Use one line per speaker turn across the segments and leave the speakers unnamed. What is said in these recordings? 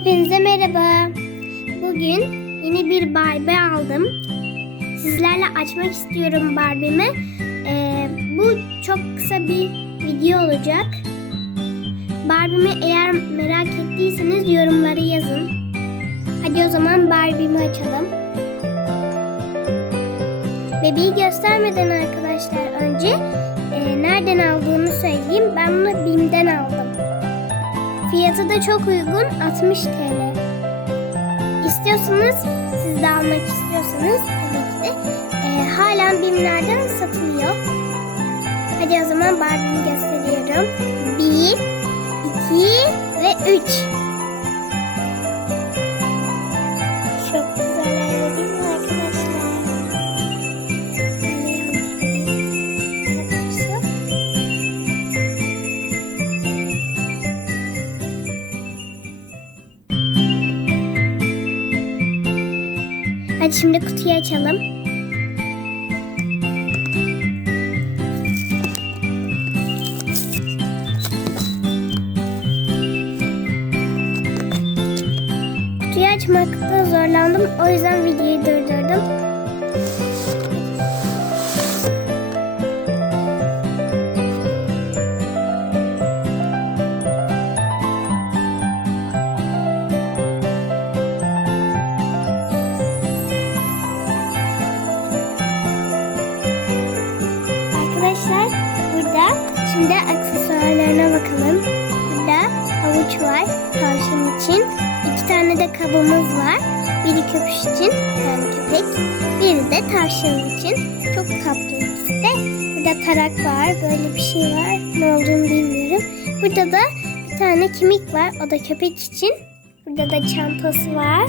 Hepinize merhaba. Bugün yeni bir Barbie aldım. Sizlerle açmak istiyorum Barbie'mi. Ee, bu çok kısa bir video olacak. Barbie'mi eğer merak ettiyseniz yorumlara yazın. Hadi o zaman Barbie'mi açalım. Bebeği göstermeden arkadaşlar önce e, nereden aldığımı söyleyeyim. Ben bunu BİM'den aldım. Fiyatı da çok uygun 60 TL. İstiyorsanız siz de almak istiyorsanız tabii ki de e, halen BİM'lerden satılıyor. Hadi o zaman Barbie'mi gösteriyorum. 1, 2 ve 3. Çok Hadi şimdi kutuyu açalım. Kutuyu açmakta zorlandım. O yüzden videoyu durdurdum. Şimdi aksesuarlarına bakalım. Burada havuç var tavşan için. İki tane de kabımız var. Biri köpüş için, tane köpek. Biri de tavşan için. Çok tatlı ikisi de. Burada tarak var, böyle bir şey var. Ne olduğunu bilmiyorum. Burada da bir tane kemik var. O da köpek için. Burada da çantası var.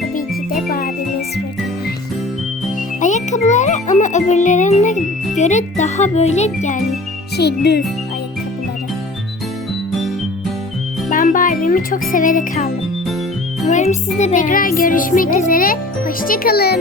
Tabii ki de Barbie'miz burada var. Ayakkabıları ama öbürlerine göre daha böyle yani şey düz ayakkabıları. Ben Barbie'mi çok severek aldım. Umarım siz de tekrar görüşmek üzere. Hoşçakalın.